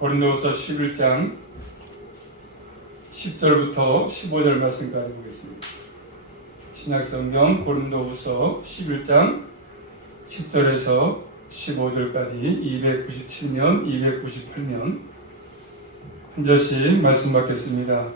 고린도후서 11장 10절부터 15절 말씀까지 보겠습니다. 신약성경 고린도후서 11장 10절에서 15절까지 297면, 298면 한 절씩 말씀 받겠습니다.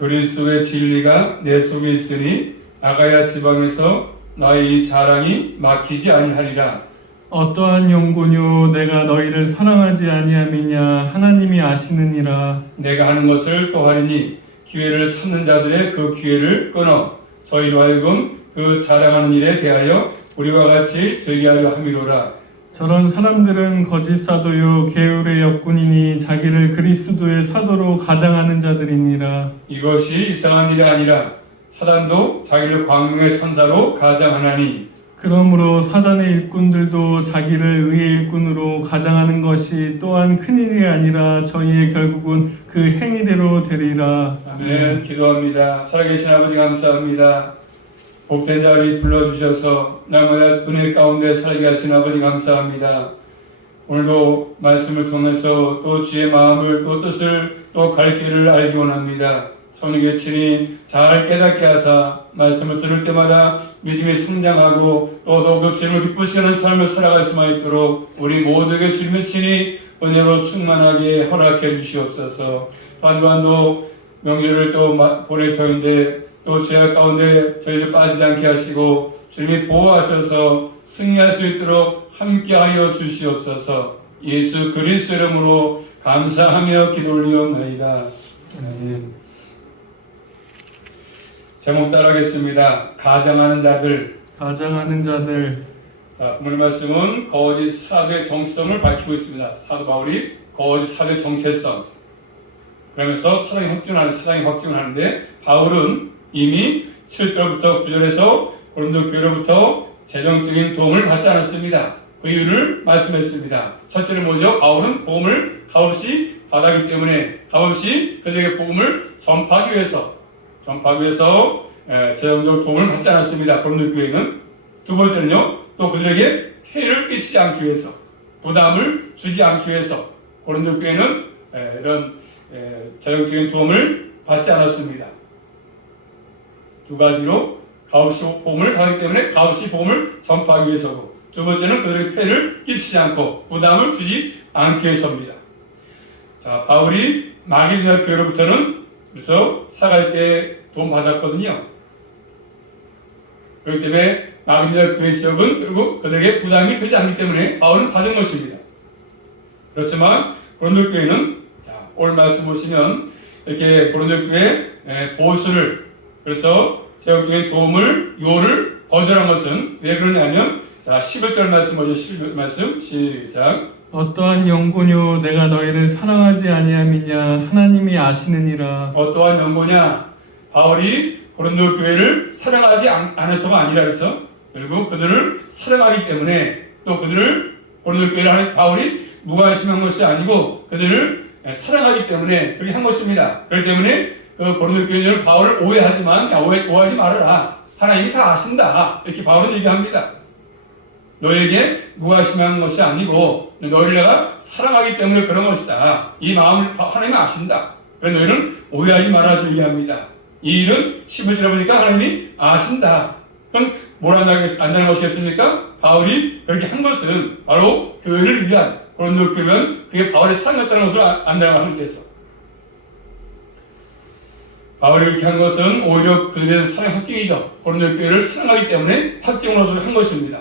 그리스도의 진리가 내 속에 있으니 아가야 지방에서 나의 자랑이 막히지 아니하리라. 어떠한 연고뇨 내가 너희를 사랑하지 아니함이냐 하나님이 아시느니라. 내가 하는 것을 또 하리니 기회를 찾는 자들의 그 기회를 끊어 저희로 하여금 그 자랑하는 일에 대하여 우리와 같이 되게 하려 함이로라. 저런 사람들은 거짓 사도요 게으르의 역군이니 자기를 그리스도의 사도로 가장하는 자들이니라. 이것이 이상한 일이 아니라 사단도 자기를 광명의 선사로 가장하나니 그러므로 사단의 일꾼들도 자기를 의의 일꾼으로 가장하는 것이 또한 큰일이 아니라 저희의 결국은 그 행위대로 되리라. 아멘. 기도합니다. 살아계신 아버지 감사합니다. 복된 자리 불러주셔서 날마다 은혜 가운데 살게 하신 아버지 감사합니다. 오늘도 말씀을 통해서 또 주의 마음을 또 뜻을 또 갈 길을 알기 원합니다. 성령의 친히 잘 깨닫게 하사 말씀을 들을 때마다 믿음이 성장하고 또 더욱 주님을 기쁘시는 삶을 살아갈 수만 있도록 우리 모두에게 주님의 친히 은혜로 충만하게 허락해 주시옵소서. 또한도 명절을 또 보낼 터인데 또 죄악 가운데 저희들 빠지지 않게 하시고 주님이 보호하셔서 승리할 수 있도록 함께하여 주시옵소서. 예수 그리스도 이름으로 감사하며 기도 올리옵나이다. 아멘. 제목 따라하겠습니다. 가장하는 자들. 가장하는 자들. 자, 오늘 말씀은 거짓 사도의 정체성을 밝히고 있습니다. 사도 바울이 거짓 사도의 정체성. 그러면서 사랑이 확증을 하는데 바울은 이미 7절부터 9절에서 고린도 교회로부터 재정적인 도움을 받지 않았습니다. 그 이유를 말씀했습니다. 첫째는 뭐죠? 바울은 복음을 값없이 받았기 때문에 값없이 그들에게 복음을 전파하기 위해서 재정적 도움을 받지 않았습니다. 고린도 교회는. 두 번째는요, 또 그들에게 해를 끼치지 않기 위해서, 부담을 주지 않기 위해서 고린도 교회는 이런 재정적인 도움을 받지 않았습니다. 두 가지로 값없이 복음을 받기 때문에 값없이 복음을 전파하기 위해서고, 두 번째는 그들에게 해를 끼치지 않고 부담을 주지 않기 위해서입니다. 자, 바울이 마게도냐 교회로부터는 그래서 사갈 때 도움 받았거든요. 그렇기 때문에 마게도냐 교회 지역은 결국 그들에게 부담이 되지 않기 때문에 바울은 받은 것입니다. 그렇지만 고린도 교회는 오늘 말씀 보시면 이렇게 고린도 교회 보수를 그렇죠 재정적인 도움을 요를 거절한 것은 왜 그러냐면 11절 말씀 보죠. 11절 말씀 시작. 어떠한 연고뇨 내가 너희를 사랑하지 아니함이냐 하나님이 아시느니라. 어떠한 연고냐? 바울이 고린도 교회를 사랑하지 않아서가 아니라 그래서 결국 그들을 사랑하기 때문에 또 그들을 고린도 교회를 바울이 무관심한 것이 아니고 그들을 사랑하기 때문에 그렇게 한 것입니다. 그렇기 때문에 그 고린도 교회는 바울을 오해하지만 오해하지 말아라. 하나님이 다 아신다. 이렇게 바울은 얘기합니다. 너에게 무관심한 것이 아니고 너희를 내가 사랑하기 때문에 그런 것이다. 이 마음을 하나님이 아신다. 그래서 너희는 오해하지 말아서 얘기합니다. 이 일은 11절에 보니까 하나님이 아신다. 그럼 뭘 안다는 것이겠습니까? 바울이 그렇게 한 것은 바로 교회를 위한 고린도 교회는 그게 바울의 사랑이었다는 것을 안다고 하겠어. 바울이 이렇게 한 것은 오히려 그들의 사랑의 확증이죠. 고린도 교회를 사랑하기 때문에 확증으로서 한 것입니다.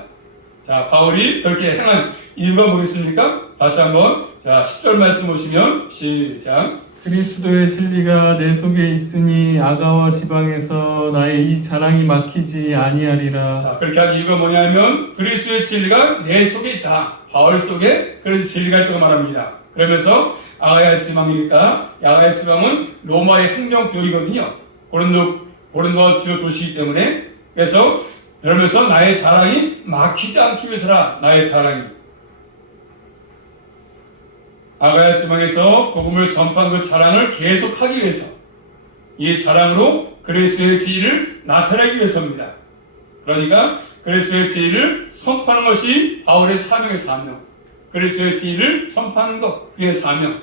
자, 바울이 그렇게 행한 이유가 뭐겠습니까? 다시 한번 10절 말씀 보시면 시작. 그리스도의 진리가 내 속에 있으니 아가와 지방에서 나의 이 자랑이 막히지 아니하리라. 자, 그렇게 한 이유가 뭐냐면 그리스도의 진리가 내 속에 있다. 바울 속에 그리스도의 진리가 있다고 말합니다. 그러면서 아가야 지방이니까 아가야 지방은 로마의 행정구역이거든요. 고린도가 주요 도시이기 때문에 그래서 그러면서 나의 자랑이 막히지 않기 위해서라. 나의 자랑이 아가야 지방에서 복음을 전파한 그 자랑을 계속하기 위해서 이 자랑으로 그리스도의 진리를 나타내기 위해서입니다. 그러니까 그리스도의 진리를 선포하는 것이 바울의 사명의 사명. 그리스도의 진리를 선포하는 것, 그의 사명.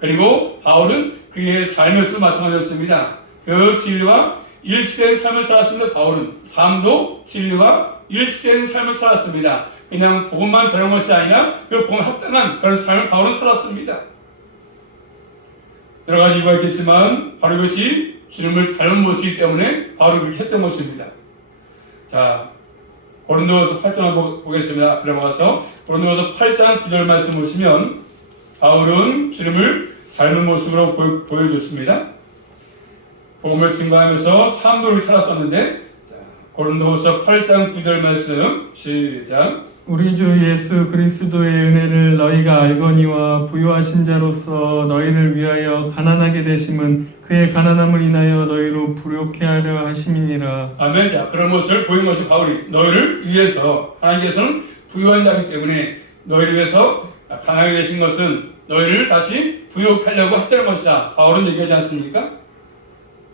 그리고 바울은 그의 삶의 수로 마찬가지였습니다. 그 진리와 일치된 삶을 살았습니다. 바울은 삶도 진리와 일치된 삶을 살았습니다. 그냥 복음만 전한 것이 아니라 그 복음 합당한 그런 삶을 바울은 살았습니다. 여러 가지 이유가 있겠지만 바로 이것이 주님을 닮은 모습이기 때문에 바로 그렇게 했던 것입니다. 자, 고린도서 8장 한번 보겠습니다. 앞으로 가서 고린도서 8장 9절 말씀 보시면 바울은 주님을 닮은 모습으로 보여줬습니다. 복음을 증거하면서 삶도를 살았었는데, 고린도서 8장 9절 말씀 시작. 우리 주 예수 그리스도의 은혜를 너희가 알거니와 부유하신 자로서 너희를 위하여 가난하게 되심은 그의 가난함을 인하여 너희로 부욕케 하려 하심이니라. 아멘. 자, 그런 모습을 보인 것이 바울이 너희를 위해서, 하나님께서는 부유한 자이기 때문에 너희를 위해서 가난하게 되신 것은 너희를 다시 부욕하려고 했다는 것이다. 바울은 얘기하지 않습니까?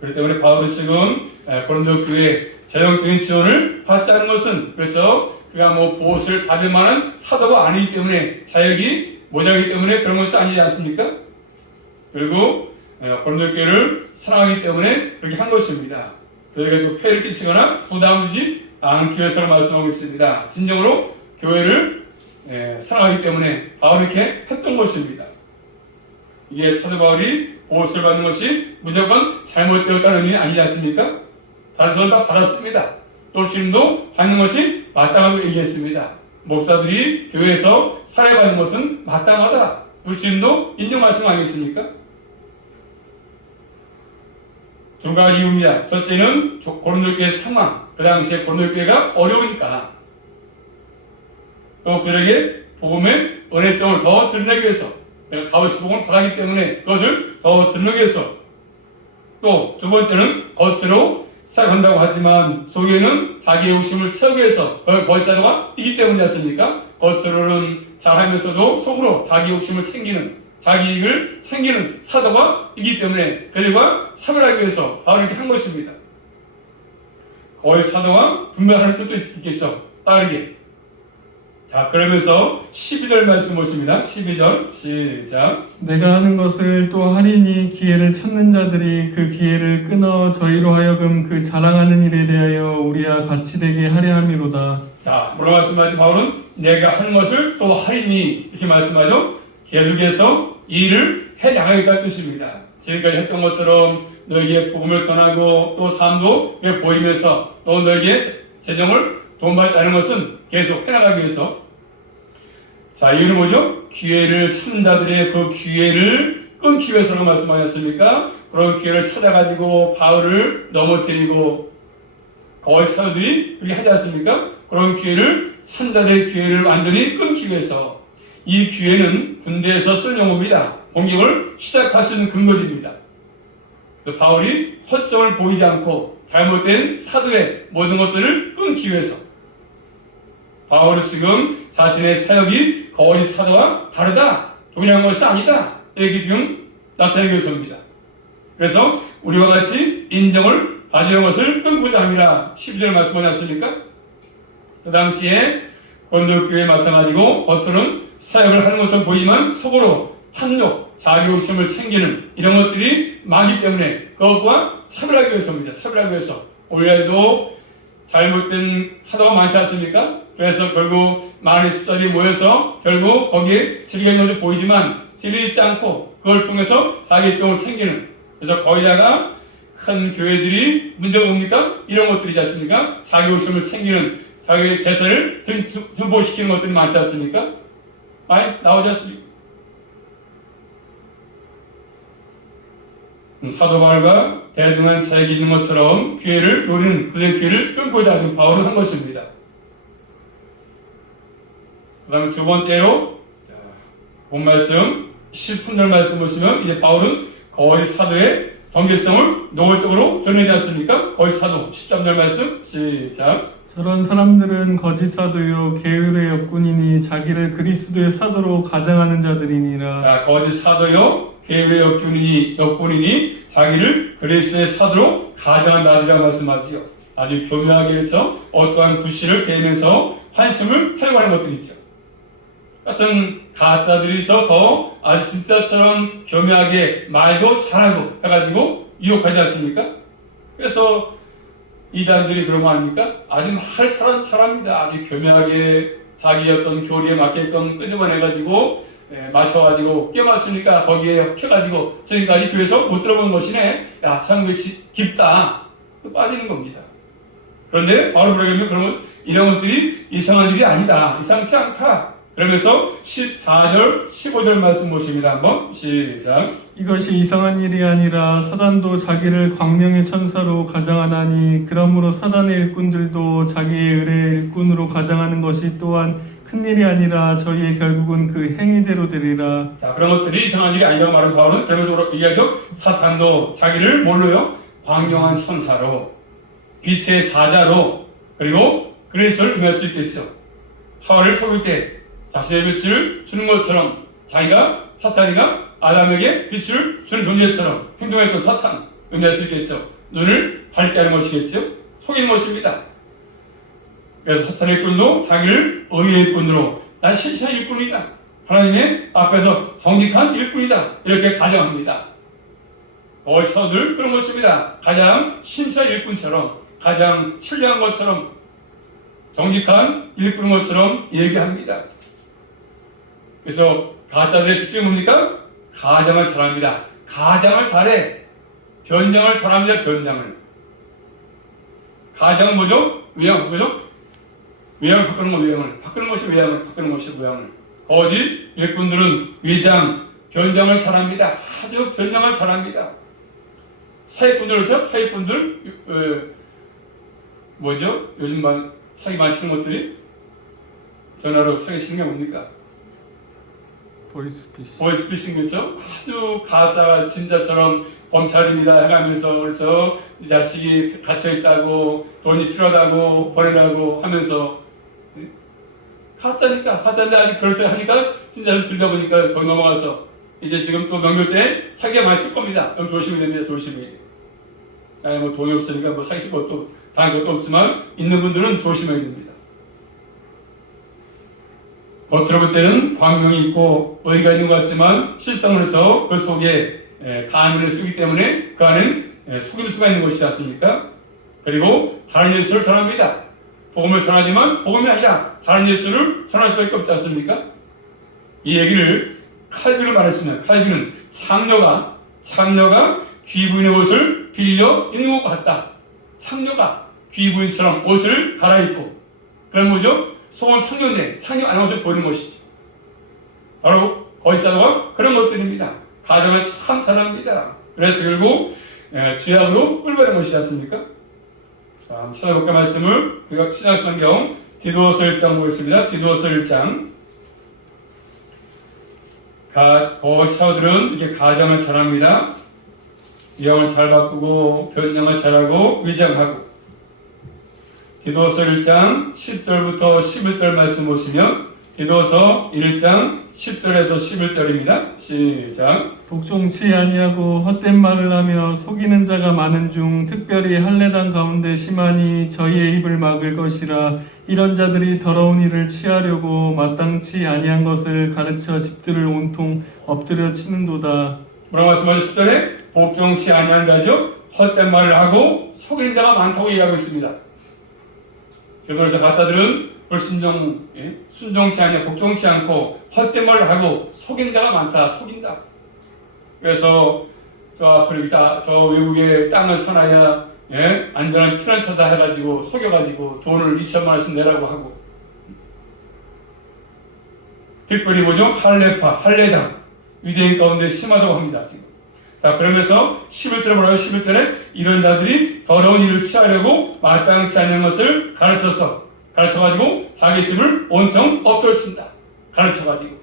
그렇기 때문에 바울은 지금 고린도 교회 재정적인 지원을 받지 않은 것은, 그래서 그가 뭐 보옷을 받을 만한 사도가 아니기 때문에, 자격이 모자라기 때문에 그런 것이 아니지 않습니까? 그리고 고린도 교회를 사랑하기 때문에 그렇게 한 것입니다. 그에게 또 폐를 끼치거나 부담 주지 않기 위해서 말씀하고 있습니다. 진정으로 교회를 사랑하기 때문에 바울이 이렇게 했던 것입니다. 이게 사도 바울이 보옷을 받는 것이 무조건 잘못되었다는 의미 아니지 않습니까? 다른 사람 다 받았습니다. 또 지금도 받는 것이 마땅하다고 얘기했습니다. 목사들이 교회에서 사례받는 것은 마땅하다. 우리 지금도 인정하신 거 아니겠습니까? 두 가지 이유입니다. 첫째는 고린도 교회 상황, 그 당시에 고린도 교회가 어려우니까, 또 그들에게 복음의 은혜성을 더 드러내기 위해서, 내가 값없이 복음을 받았기 때문에 그것을 더 드러내기 위해서, 또 두 번째는 겉으로 생각한다고 하지만 속에는 자기의 욕심을 채우기 위해서, 그걸 거짓 사도가 있기 때문이지 않습니까? 겉으로는 잘하면서도 속으로 자기 욕심을 챙기는, 자기 이익을 챙기는 사도가 있기 때문에 그들과 차별하기 위해서 바울이 이렇게 한 것입니다. 거짓 사도가 분별하는 뜻도 있겠죠. 빠르게. 자, 그러면서 12절 말씀 보십니다. 12절 시작. 내가 하는 것을 또 하리니 기회를 찾는 자들이 그 기회를 끊어 저희로 하여금 그 자랑하는 일에 대하여 우리와 같이 되게 하려 함이로다. 자, 뭐라고 말씀하지? 바울은 내가 하는 것을 또 하리니 이렇게 말씀하죠. 계속해서 이 일을 해나가겠다는 뜻입니다. 지금까지 했던 것처럼 너에게 복음을 전하고 또 삶도 보이면서 또 너에게 재정을 도움받지 않은 것은 계속 해나가기 위해서. 자, 이유는 뭐죠? 기회를 찾는 자들의 그 기회를 끊기 위해서라고 말씀하셨습니까? 그런 기회를 찾아가지고 바울을 넘어뜨리고, 거짓 사도들이 그렇게 하지 않습니까? 그런 기회를 찾는 자들의 기회를 완전히 끊기 위해서. 이 기회는 군대에서 쓰는 용어입니다. 공격을 시작할 수 있는 근거지입니다. 바울이 허점을 보이지 않고 잘못된 사도의 모든 것들을 끊기 위해서, 바울은 지금 자신의 사역이 거짓 사도와 다르다, 동일한 것이 아니다, 이렇게 지금 나타내기 위해서입니다. 그래서 우리와 같이 인정을 받으려는 것을 끊고자 함이라 12절 말씀하지 않습니까? 그 당시에 고린도 교회에 마찬가지고 겉으로는 사역을 하는 것처럼 보이지만 속으로 탐욕, 자기 욕심을 챙기는 이런 것들이 많기 때문에 그것과 차별하기 위해서입니다. 차별하기 위해서. 원래도 잘못된 사도가 많지 않습니까? 그래서 결국 많은 숫자들이 모여서 결국 거기에 진리가 있는 것이 보이지만 진리 있지 않고 그걸 통해서 자기 성을 챙기는, 그래서 거기다가 큰 교회들이 문제가 뭡니까? 이런 것들이지 않습니까? 자기 욕심을 챙기는, 자기 재산을 증보시키는 것들이 많지 않습니까? 많이 나오지 않습니까? 사도 바울과 대등한 자격이 있는 것처럼 기회를 노리는, 그들의 기회를 끊고자 하는 바울은 한 것입니다. 그 다음에 두 번째로 본 말씀 13절 말씀 보시면 이제 바울은 거짓 사도의 경계성을 노골적으로 드러내지 않습니까? 거짓 사도 13절 말씀 시작. 저런 사람들은 거짓 사도요 게으르의 역군이니 자기를 그리스도의 사도로 가장하는 자들이니라. 자, 거짓 사도요 게으르의 역군이니 자기를 그리스도의 사도로 가장한 자들이라고 말씀하지요. 아주 교묘하게 해서 어떠한 구실을 대면서 환심을 탈구하는 것들이 있죠. 같은 가짜들이 더 아주 진짜처럼 교묘하게 말도 잘하고 해가지고 유혹하지 않습니까? 그래서 이단들이 그런 거 아닙니까? 아주 말 잘합니다. 아주 교묘하게 자기 어떤 교리에 맞게끔 끄집어내가지고 맞춰가지고 끼워맞추니까 거기에 혹해가지고 지금까지 교회에서 못 들어본 것이네. 야, 참 깊다. 빠지는 겁니다. 그런데 바로 그러면 이런 것들이 이상한 일이 아니다. 이상치 않다. 그러면서 14절, 15절 말씀 보십니다. 한번 시작. 이것이 이상한 일이 아니라 사단도 자기를 광명의 천사로 가장하나니 그러므로 사단의 일꾼들도 자기의 의뢰의 일꾼으로 가장하는 것이 또한 큰일이 아니라 저희의 결국은 그 행위대로 되리라. 자, 그런 것들이 이상한 일이 아니라고 말하는 바울은 그러면서 얘기하죠. 사탄도 자기를 뭘로요? 광명한 천사로, 빛의 사자로, 그리고 그리스도를 임할 수 있겠죠. 하와를 속일 때 자신의 빛을 주는 것처럼 사탄이가 아담에게 빛을 주는 존재처럼 행동했던 사탄 의미할 수 있겠죠. 눈을 밝게 하는 것이겠죠. 속이는 것입니다. 그래서 사탄의 일꾼도 자기를 의의 일꾼으로 난 신실한 일꾼이다. 하나님의 앞에서 정직한 일꾼이다. 이렇게 가정합니다. 거기서 늘 그런 것입니다. 가장 신실한 일꾼처럼 가장 신뢰한 것처럼 정직한 일꾼인 것처럼 얘기합니다. 그래서 가짜들의 특징이 뭡니까? 가장을 잘합니다. 가장을 잘해. 변장을 잘합니다. 변장을. 가장은 뭐죠? 외양 뭐죠? 외양을 바꾸는 거 외양을. 바꾸는 것이 외양을. 바꾸는 것이 외양을. 거짓 일꾼들은 외장, 변장을 잘합니다. 아주 변장을 잘합니다. 사기꾼들은요? 사기꾼들 뭐죠? 요즘 사기 많이 치는 것들이 전화로 사기 치는 게 뭡니까? 보이스피싱이죠. 아주 가짜 진짜처럼 검찰입니다 해가면서 그래서 이 자식이 갇혀 있다고 돈이 필요하다고 버리라고 하면서 가짜인데 아직 그럴싸 하니까 진짜 좀 들려보니까 거기 넘어가서 이제 지금 또 명절 때 사기가 많이 쓸 겁니다. 그럼 조심히 됩니다. 조심히. 아니 뭐 돈이 없으니까 뭐 사기 쓸 것도 다른 것도 없지만 있는 분들은 조심해야 됩니다. 겉으로 볼 때는 광명이 있고 의의가 있는 것 같지만 실상으로서 그 속에 가면을 쓰기 때문에 그 안엔 속일 수가 있는 것이지 않습니까? 그리고 다른 예수를 전합니다. 복음을 전하지만 복음이 아니라 다른 예수를 전할 수밖에 없지 않습니까? 이 얘기를 칼빈으로 말했으면 칼빈은 창녀가 귀부인의 옷을 빌려 입는 것 같다. 창녀가 귀부인처럼 옷을 갈아입고 그럼 뭐죠? 속은 창녀인데 창녀 안에 옷을 보이는 것이지. 바로 거짓사도가 그런 것들입니다. 가정을 참 잘합니다. 그래서 결국 죄악으로 끌어가는 것이지 않습니까? 자, 한번 찾아볼까 말씀을 구약 신약성경 디도서 1장 보겠습니다. 디도서 1장. 거짓사도들은 이렇게 가정을 잘합니다. 유형을 잘 바꾸고 변형을 잘하고 위장하고. 디도서 1장 10절부터 11절 말씀 보시면 디도서 1장 10절에서 11절입니다. 시작. 복종치 아니하고 헛된 말을 하며 속이는 자가 많은 중 특별히 할례당 가운데 심하니 저희의 입을 막을 것이라. 이런 자들이 더러운 일을 취하려고 마땅치 아니한 것을 가르쳐 집들을 온통 엎드려 치는도다. 뭐라고 말씀하셨을 때 복종치 아니한 자죠. 헛된 말을 하고 속이는 자가 많다고 얘기하고 있습니다. 그래서 가짜들은 순종치 아니하고 복종치 않고 헛된 말을 하고 속이는 자가 많다. 속인다. 그래서 저 아프리카 저 외국에 땅을 사놔야 안전한 피난처다 해가지고 속여가지고 돈을 2천만 원씩 내라고 하고 특별히 뭐죠? 할례당 유대인 가운데 심하다고 합니다. 지금. 자, 그러면서 11절에 뭐라고요? 11절에 이런 자들이 더러운 일을 취하려고 마땅치 않은 것을 가르쳐가지고 자기 집을 온통 엎드려친다. 가르쳐가지고.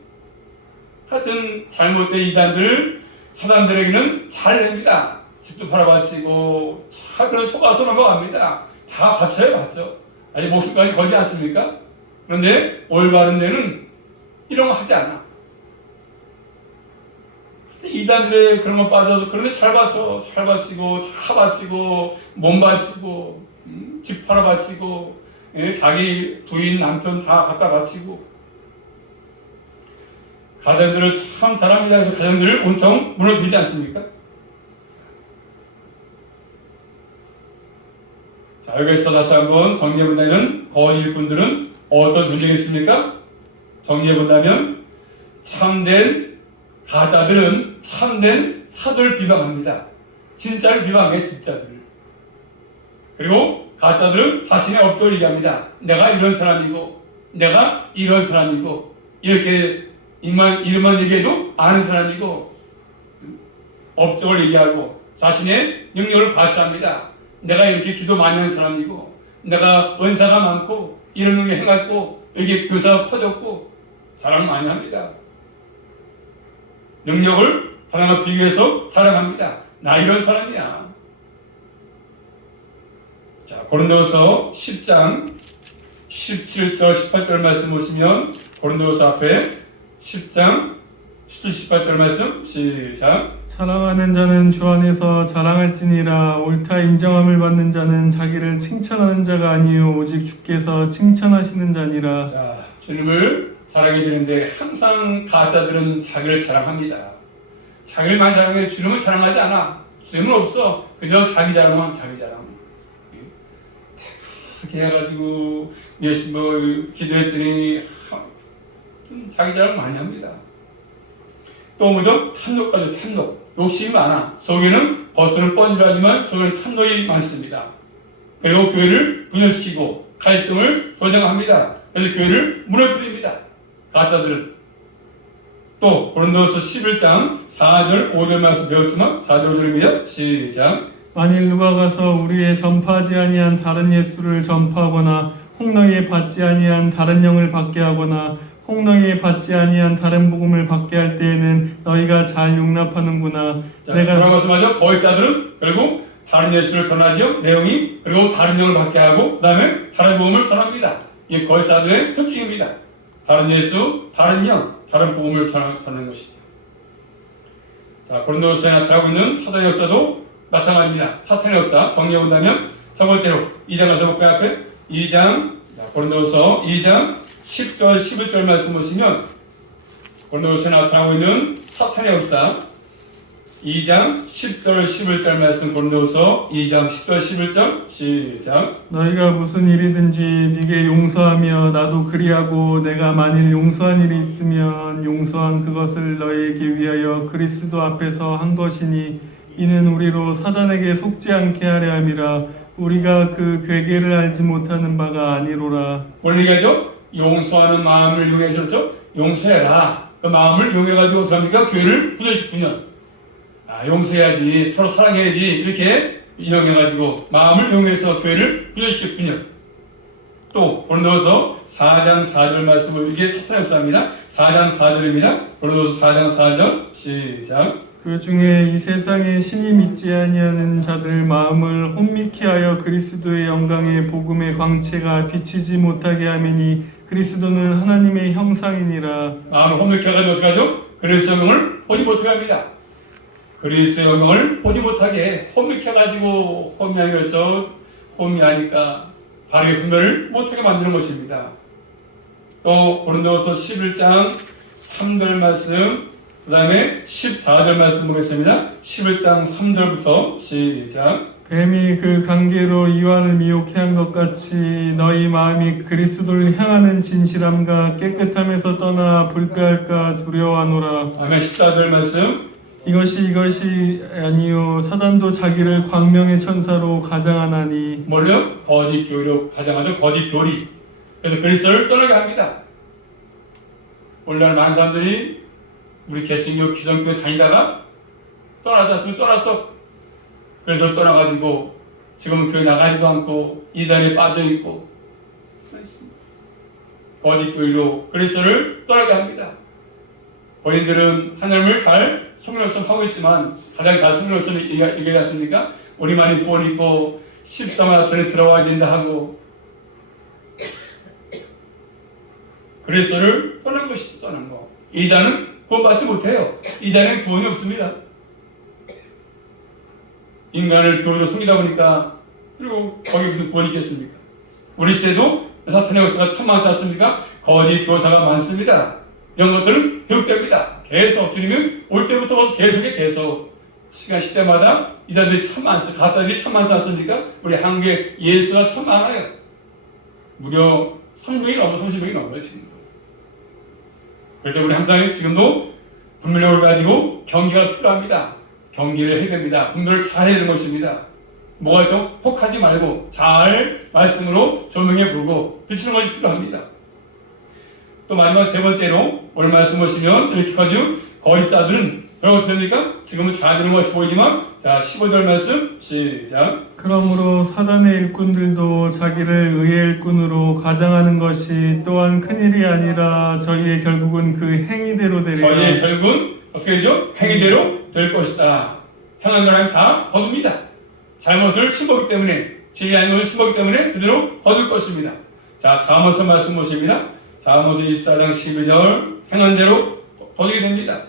하여튼 잘못된 이단들, 사단들에게는 잘 냅니다. 집도 팔아바치고 그런 속아서 넘어갑니다. 다 바쳐요. 아직 목숨까지 걸지 않습니까? 그런데 올바른 데는 이런 거 하지 않아. 이단들의 그런 거 빠져서 그런데 잘 바치고 다 바치고 몸 바치고 집 팔아 바치고 자기 부인 남편 다 갖다 바치고 가정들을 참 잘합니다. 그래서 가정들을 온통 무너뜨리지 않습니까? 자, 여기서 다시 한번 정리해본다면 거짓 일꾼들은 어떤 존재가 있습니까? 정리해본다면 참된 가짜들은 참된 사도를 비방합니다. 진짜를 비방해, 진짜들을. 그리고 가짜들은 자신의 업적을 얘기합니다. 내가 이런 사람이고 내가 이런 사람이고 이렇게 이름만 얘기해도 아는 사람이고 업적을 얘기하고 자신의 능력을 과시합니다. 내가 이렇게 기도 많이 하는 사람이고 내가 은사가 많고 이런 능력 해갖고 여기 교사가 커졌고 자랑 많이 합니다. 능력을 하나님과 비교해서 자랑합니다. 나 이런 사람이야. 자, 고린도서 10장 17절 18절 말씀 보시면 고린도서 앞에 10장 17, 18절 말씀 시작. 사랑하는 자는 주 안에서 자랑할지니라. 옳다 인정함을 받는 자는 자기를 칭찬하는 자가 아니요 오직 주께서 칭찬하시는 자니라. 자, 주님을 사랑해 주는데 항상 가짜들은 자기를 자랑합니다. 자기를 많이 자랑해 주님을 자랑하지 않아. 주님은 없어. 그저 자기 자랑만 자기 자랑. 이렇게 해가지고 열심히 기도했더니 자기 자랑 많이 합니다. 또 뭐죠? 탐욕까지 탐욕. 욕심이 많아. 속에는 겉으로 뻔질하지만 속에는 탐욕이 많습니다. 그리고 교회를 분열시키고 갈등을 조장합니다. 그래서 교회를 무너뜨립니다. 가짜들은. 또 고린도서 11장 4절 5절 말씀 배웠지만 4절 5절입니다. 시작. 만일 누가 가서 우리의 전파하지 아니한 다른 예수를 전파하거나 홍너희에 받지 아니한 다른 영을 받게 하거나 홍너희에 받지 아니한 다른 복음을 받게 할 때에는 너희가 잘 용납하는구나. 자, 뭐라고 말씀하죠? 거짓자들은 결국 다른 예수를 전하지요. 내용이 그리고 다른 영을 받게 하고 그 다음에 다른 복음을 전합니다. 이게 거짓자들의 특징입니다. 다른 예수, 다른 영, 다른 복음을 전하는 것이죠. 자, 고린도서에 나타나고 있는 사단의 역사도 마찬가지입니다. 사탄의 역사 정리해본다면 첫 번째로 2장 가서 볼까요? 앞에 2장 고린도서 2장 10절 11절 말씀 보시면 고린도서에 나타나고 있는 사탄의 역사 2장 10절 11절 말씀 고린도서 2장 10절 11절 시작. 너희가 무슨 일이든지 네게 용서하며 나도 그리하고 내가 만일 용서한 일이 있으면 용서한 그것을 너희에게 위하여 그리스도 앞에서 한 것이니 이는 우리로 사단에게 속지 않게 하려 함이라. 우리가 그 괴계를 알지 못하는 바가 아니로라. 뭘 얘기하죠? 용서하는 마음을 이용해서 용서해라. 그 마음을 이용해가지고 어떻게 합니까? 교회를 분열시키면 용서해야지, 서로 사랑해야지 이렇게 이용해가지고 마음을 이용해서 교회를 분열시켰군요. 또 고린도서 4장 4절 말씀을 이게 사탄의 역사입니다. 4장 4절입니다. 고린도서 4장 4절 시작. 그 중에 이 세상에 신이 믿지 아니하는 자들 마음을 혼미케 하여 그리스도의 영광의 복음의 광채가 비치지 못하게 하매니 그리스도는 하나님의 형상이니라. 마음을 혼미케 해가지고 어떻게 하죠? 그리스도의 영광을 보지 못하게 합니다. 그리스도의 영광을 보지 못하게 혼미케 해가지고 혼미하니까 바르게 분별을 못하게 만드는 것입니다. 또 고린도서 11장 3절 말씀 그 다음에 14절 말씀 보겠습니다. 11장 3절부터 시작. 뱀이 그 관계로 이와를 미혹해 한 것 같이 너희 마음이 그리스도를 향하는 진실함과 깨끗함에서 떠나 불pe할까 두려워하노라. 아멘. 14절 말씀. 이것이 아니요 사단도 자기를 광명의 천사로 가장하나니. 뭘요? 거짓 교리로 가장하죠. 거짓 교리. 그래서 그리스도를 떠나게 합니다. 오늘날 많은 사람들이 우리 개신교 기성교회 다니다가 떠나지 않으면 떠났어. 그래서 떠나가지고 지금은 교회 나가지도 않고 이단에 빠져있고 거짓 교리로 그리스도를 떠나게 합니다. 본인들은 하나님을 잘 성령으로서 하고 있지만 가장 잘 성령으로서 얘기하지 않습니까? 우리만이 구원 있고 십자가 전에 들어와야 된다 하고 그리스도를 떠난 것이 떠난 거. 이단은 구원받지 못해요. 이단에는 구원이 없습니다. 인간을 교회로 속이다 보니까 그리고 거기 무슨 구원이 있겠습니까? 우리 시대도 사탄의 역사가 참 많지 않습니까? 거짓 교사가 많습니다. 이런 것들을 배우게 됩니다. 계속 주님은 올 때부터 벌써 계속 시간 시대마다 이단들이 참 많습니다. 가짜들이 참 많지 않습니까? 우리 한국에 예수가 참 많아요. 무려 30명이 넘어요 지금. 그럴 때 우리 항상 지금도 분별력을 가지고 경계가 필요합니다. 경계를 해야 됩니다. 분별을 잘 해야 되는 것입니다. 뭐가 있죠? 혹하지 말고 잘 말씀으로 조명해 보고 비추는 것이 필요합니다. 또 마지막 세 번째로 오늘 말씀 보시면 이렇게 거짓자들은 그런 것이 됩니까? 지금은 잘 되는 것이 보이지만 자 15절 말씀 시작. 그러므로 사단의 일꾼들도 자기를 의의 일꾼으로 가장하는 것이 또한 큰일이 아니라 저희의 결국은 그 행위대로 되리라. 저희의 결국은 어떻게 되죠? 행위대로 될 것이다. 행한 거라면 다 거둡니다. 잘못을 심었기 때문에 진리한 것을 심었기 때문에 그대로 거둘 것입니다. 자 잠언서 말씀 보십니다. 잠언서 24장 12절 행한 대로 거두게 됩니다.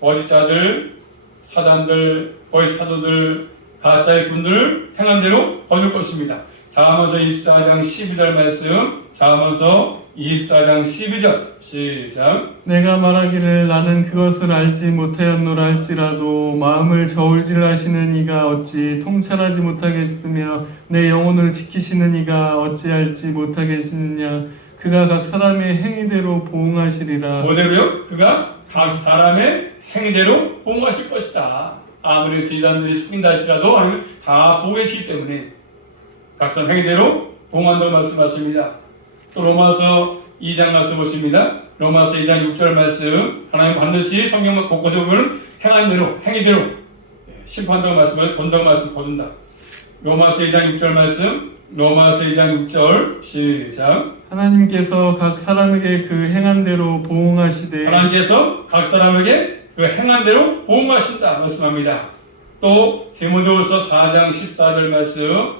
거짓자들, 사단들, 거짓 사도들, 가짜의 군들 행한 대로 거둘 것입니다. 잠언서 24장 12절 말씀, 잠언서 24장 12절 시작. 내가 말하기를 나는 그것을 알지 못하였노라 할지라도 마음을 저울질하시는 이가 어찌 통찰하지 못하겠으며 내 영혼을 지키시는 이가 어찌할지 못하겠느냐. 그가 각 사람의 행위대로 보응하시리라. 뭐대로요? 그가 각 사람의 행위대로 보응하실 것이다. 아무리 지단들이 숙인다 할지라도 하나님은 다 보고 계시기 때문에 각 사람 행위대로 보응한다고 말씀하십니다. 또 로마서 2장 말씀 보십니다. 로마서 2장 6절 말씀 하나님 반드시 성경만 곳곳에 보면 행한 대로 행위대로 심판한다고 말씀을 건다고 말씀 거둔다. 로마서 2장 6절 말씀 로마서 2장 6절 시작. 하나님께서 각 사람에게 그 행한 대로 보응하시되 하나님께서 각 사람에게 그 행한 대로 보응하신다 말씀합니다. 또 디모데후서 4장 14절 말씀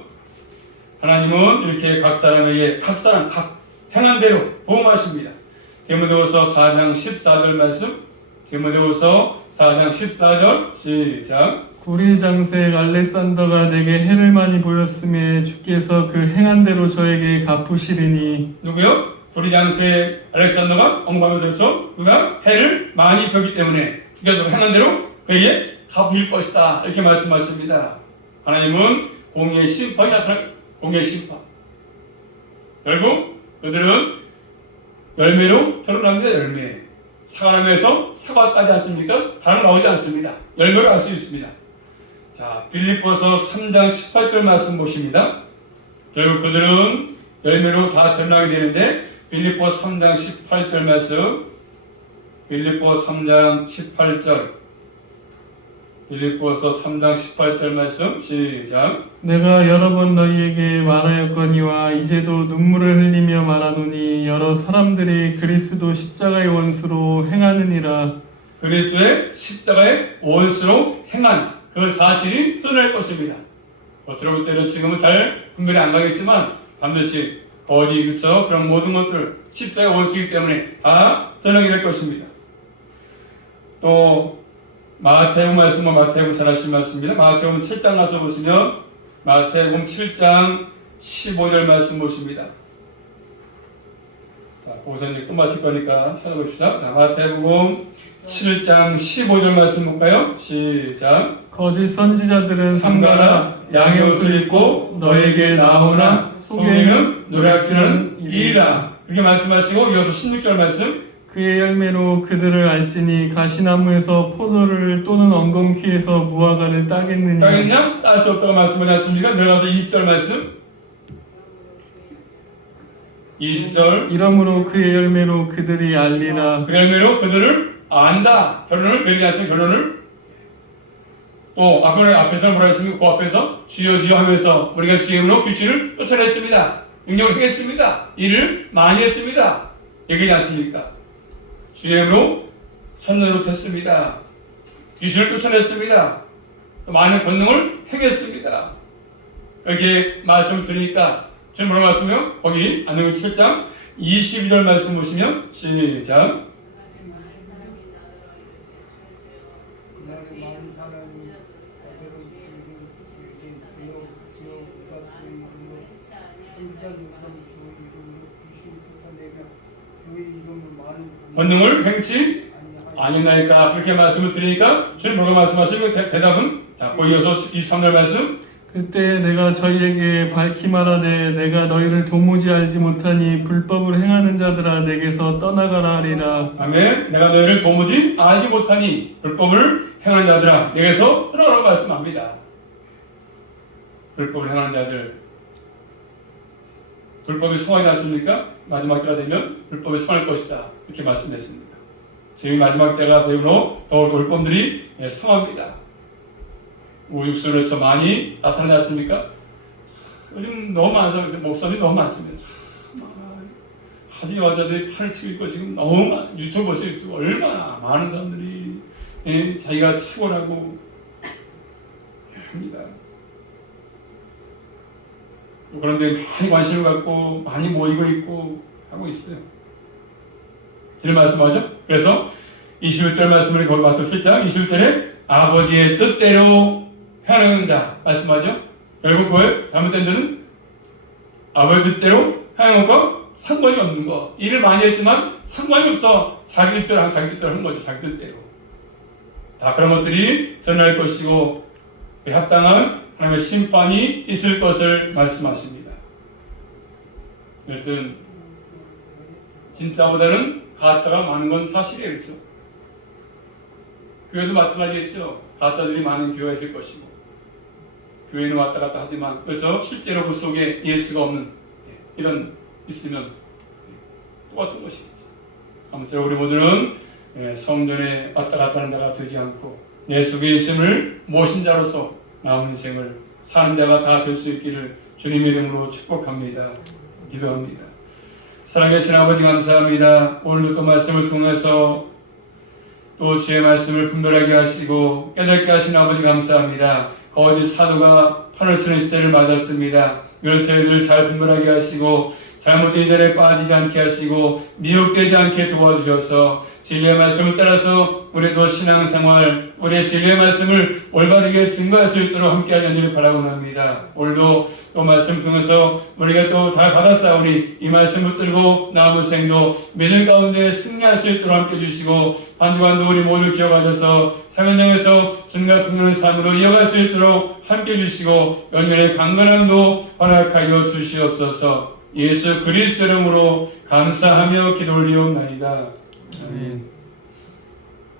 하나님은 이렇게 각 사람에게 각 행한 대로 보응하십니다. 디모데후서 4장 14절 말씀 디모데후서 4장 14절 시작. 구리 장색 알렉산더가 내게 해를 많이 보였음에 주께서 그 행한 대로 저에게 갚으시리니. 누구요? 구리 장색 알렉산더가 언급하면서 그가 해를 많이 펴기 때문에 주께서 행한 대로 그에게 갚을 것이다 이렇게 말씀하십니다. 하나님은 공의의 심판이 나타날 공의의 심판. 결국 그들은 열매로 드러납니다. 열매. 사과나무에서 사과 따지 않습니까? 다른 나오지 않습니다. 열매로 알 수 있습니다. 자, 빌립보서 3장 18절 말씀 보십니다. 결국 그들은 열매로 다 드러나게 되는데 빌립보 3장 18절 말씀 빌립보 3장 18절 빌립보서 3장 18절 말씀 시작. 내가 여러 번 너희에게 말하였거니와 이제도 눈물을 흘리며 말하노니 여러 사람들이 그리스도 십자가의 원수로 행하느니라. 그리스도의 십자가의 원수로 행한 그 사실이 드러날 것입니다. 겉으로 볼 때는 지금은 잘 분별이 안 가겠지만 반드시 거짓, 그쵸? 그런 모든 것들 십자가의 원수이기 때문에 다 드러나게 될 것입니다. 또 마태복음 말씀은 마태복음 잘 아시는 말씀입니다. 마태복음 7장 가서 보시면 마태복음 7장 15절 말씀 보십니다. 자, 거기서 이제 끝마칠 거니까 찾아보시죠. 자, 마태복음 7장 15절 말씀 볼까요? 시작. 거짓 선지자들은 삼가라 양의 옷을 입고 너에게 나오나 속에는 노략질하는 이이라. 이렇게 말씀하시고 이어서 16절 말씀 그의 열매로 그들을 알지니 가시나무에서 포도를 또는 엉겅퀴에서 무화과를 따겠느냐. 따겠냐? 딸 수 없다고 말씀하지 않습니까? 내려가서 20절 말씀 20절 이러므로 그의 열매로 그들이 알리라. 그 열매로 그들을 안다. 결론을 맺지 않습니까? 결론을 또 앞에서 뭐라 했습니까? 그 앞에서 주여 주여 하면서 우리가 주의 이름으로 귀신을 쫓아냈습니다. 능력을 행했습니다. 일을 많이 했습니다. 얘기하지 않습니까? 주의 이름으로 선전을 했습니다. 귀신을 쫓아냈습니다. 또 많은 권능을 행했습니다. 이렇게 말씀을 드리니까 지금 뭐라고 말씀해요? 거기 안내국 7장 22절 말씀 보시면 시작. 선지자 누구든 주의 이름으로 귀신을 쫓아내며 주의 이름을 본능을 행치 아니나이까 그렇게 말씀을 드리니까 주님 뭐가 말씀하시고 대답은 자 이어서 23절 말씀 그때 내가 저희에게 밝히 말하되 내가 너희를 도무지 알지 못하니 불법을 행하는 자들아 내게서 떠나가라 하리라. 아멘. 내가 너희를 도무지 알지 못하니 불법을 행하는 자들아 내게서 떠나라고 말씀합니다. 불법을 행하는 자들 불법이 성하지 않습니까? 마지막 때가 되면 불법이 성할 것이다 이렇게 말씀했습니다. 지금 마지막 때가 되므로 더욱 불법들이 성합니다. 우리 육수로 저 많이 나타나지 않습니까? 요즘 너무 많아서 목사님이 너무 많습니다. 하디 여자들이 팔을 치고 있고 지금 너무 많아. 유튜브 보세요. 유튜브 얼마나 많은 사람들이 자기가 최고라고 합니다. 그런데 많이 관심을 갖고 많이 모이고 있고 하고 있어요. 길 말씀하죠. 그래서 21절 말씀을 거기 마태복음 7장 21절에 아버지의 뜻대로 행하는 자 말씀하죠. 결국 뭐예요? 잘못된 자는 아버지 뜻대로 행하는 것과 상관이 없는 거. 일을 많이 했지만 상관이 없어. 자기 뜻대로 한 거죠. 자기 뜻대로. 다 그런 것들이 드러날 것이고 합당한 하나님의 심판이 있을 것을 말씀하십니다. 여튼 진짜보다는 가짜가 많은 건 사실이에요. 그렇죠? 교회도 마찬가지겠죠. 가짜들이 많은 교회가 있을 것이고 교회는 왔다 갔다 하지만 그렇죠? 실제로 그 속에 예수가 없는 이런 있으면 똑같은 것이겠죠. 아무튼 우리 모두는 성전에 왔다 갔다 하는 자가 되지 않고 내 속에 예수를 모신 자로서 남은 인생을 사는 자가 다 될 수 있기를 주님의 이름으로 축복합니다. 기도합니다. 살아계신 아버지 감사합니다. 오늘도 또 말씀을 통해서 또 주의 말씀을 분별하게 하시고 깨닫게 하신 아버지 감사합니다. 거짓 사도가 판을 치는 시대를 맞았습니다. 이런 저희들 잘 분별하게 하시고 잘못된 일에 빠지지 않게 하시고 미혹되지 않게 도와주셔서 진리의 말씀을 따라서 우리도 신앙생활 우리의 진리의 말씀을 올바르게 증거할 수 있도록 함께하는 일을 바라고합니다. 오늘도 또 말씀 통해서 우리가 또 잘 받았사오니 이 말씀을 붙들고 남은 생도 믿음 가운데 승리할 수 있도록 함께해 주시고 한 주간도 우리 모두 기억하셔서 사면장에서 주님과 동행하는 삶으로 이어갈 수 있도록 함께해 주시고 연년의 강건함도 허락하여 주시옵소서. 예수 그리스도 이름으로 감사하며 기도 올리옵나이다. 아멘.